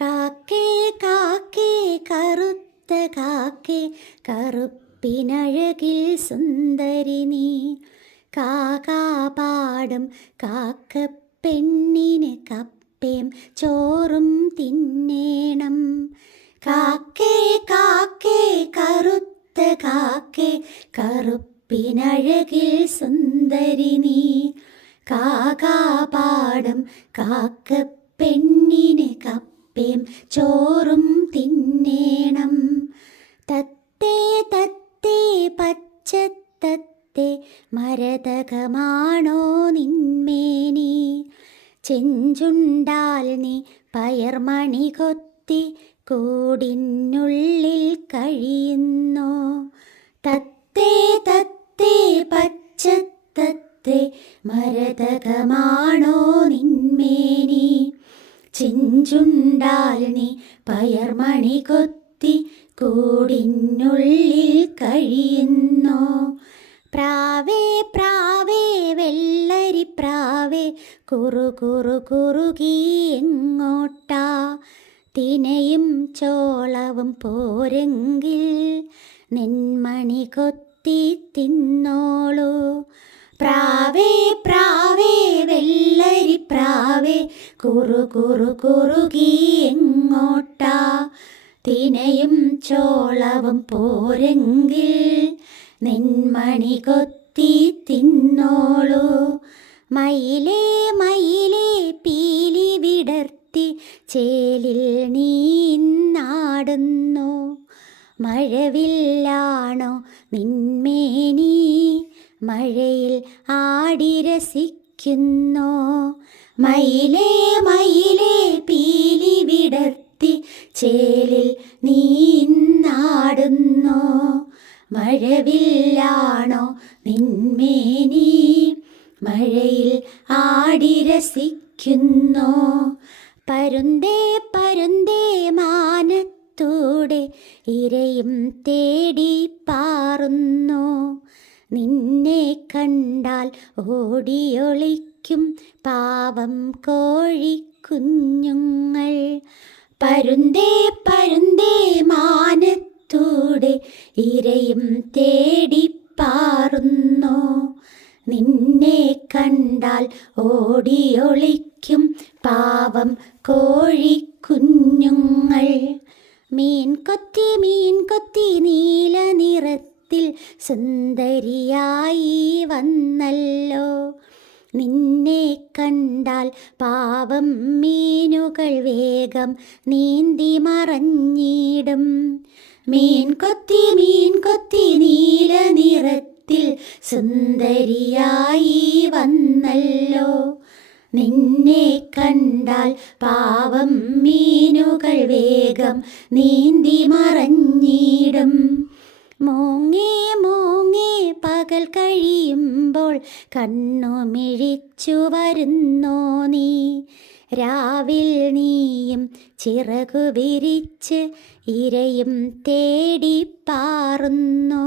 കാക്കേ കാക്കേ കറുത്ത കാക്കേ കറുപ്പിനഴകിൽ സുന്ദരി നീ. കാകാ പാടും കാക്ക പെണ്ണിന് കപ്പേം ചോറും തിന്നേണം. കാക്കേ കാക്കേ കറുത്ത കാക്കേ കറുപ്പിനഴകിൽ സുന്ദരി നീ. കാകാ പാടും കാക്ക പെണ്ണിന് കപ്പേം ചോറും തിന്നേണം. തത്തേ തത്തേ പച്ചത്തത്തേ മരതകമാണോ നിന്മേനി? ചെഞ്ചുണ്ടാൽ നീ പയർമണി കൊത്തി കൂടിനുള്ളിൽ കഴിയുന്നോ. തത്തേ ചെഞ്ചുണ്ടാൽ നീ പയർമണി കൊത്തി കൂടിനുള്ളിൽ കഴിയുന്നു. പ്രാവേ പ്രാവേ വെള്ളരി പ്രാവേ കുറു കുറു കുറുകി എങ്ങോട്ടാ? തിനയും ചോളവും പോരെങ്കിൽ നെന്മണി കൊത്തി തിന്നോളൂ. പ്രാവേ പ്രാവേ വെള്ളരി പ്രാവേ കുറു കുറു കുറുകി എങ്ങോട്ടാ തിനയും ചോളവും പോരെങ്കിൽ നെന്മണി കൊത്തി തിന്നോളൂ. മയിലേ മയിലേ പീലി വിടർത്തി ചേലിൽ നീന്നാടുന്നു മഴവില്ലാണോ നിന്മേനി മഴയിൽ ആടി രസിക്കുന്നോ. മയിലേ മയിലേ പീലി വിടർത്തി ചേലിൽ നീന്നാടുന്നോ മഴവില്ലാണോ നിന്മേനി മഴയിൽ ആടി രസിക്കുന്നോ. പരുന്തേ പരുന്തേ മാനത്തൂടെ ഇരയും തേടി പാറുന്നു. നിന്നെ കണ്ടാൽ ഓടിയൊളിക്കും പാവം കോഴിക്കുഞ്ഞുങ്ങൾ പരുന്തേ പരുന്തേ മാനത്തൂടെ ഇരയും തേടി പാറുന്നു. നിന്നെ കണ്ടാൽ ഓടിയൊളിക്കും പാവം കോഴിക്കുഞ്ഞുങ്ങൾ മീൻ കൊത്തി മീൻ കൊത്തി നീല നിറത്തിൽ സുന്ദരിയായി വന്നല്ലോ. നിന്നെ കണ്ടാൽ പാവം മീനുകൾ വേഗം നീന്തി മറഞ്ഞിടും. മീൻ കൊത്തി മീൻ കൊത്തി നീല നിറത്തിൽ സുന്ദരിയായി വന്നല്ലോ. നിന്നെ കണ്ടാൽ പാവം മീനുകൾ വേഗം നീന്തി മറഞ്ഞിടും. കഴിയുമ്പോൾ കണ്ണു മിഴിച്ചു വരുന്നോ നീ? രാവിൽ നീയും ചിറകു വിരിച്ച് ഇരയും തേടി മോങ്ങി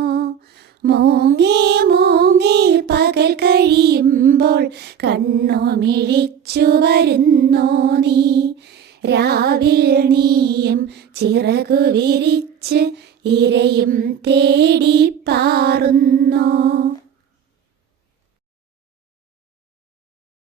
മോങ്ങേ മോങ്ങേ പകൽ കഴിയുമ്പോൾ കണ്ണു മിഴിച്ചു വരുന്നോ നീ? രാവിൽ നീയും ചിറകു വിരിച്ച് ഇരയും തേടി പാറുന്നോ?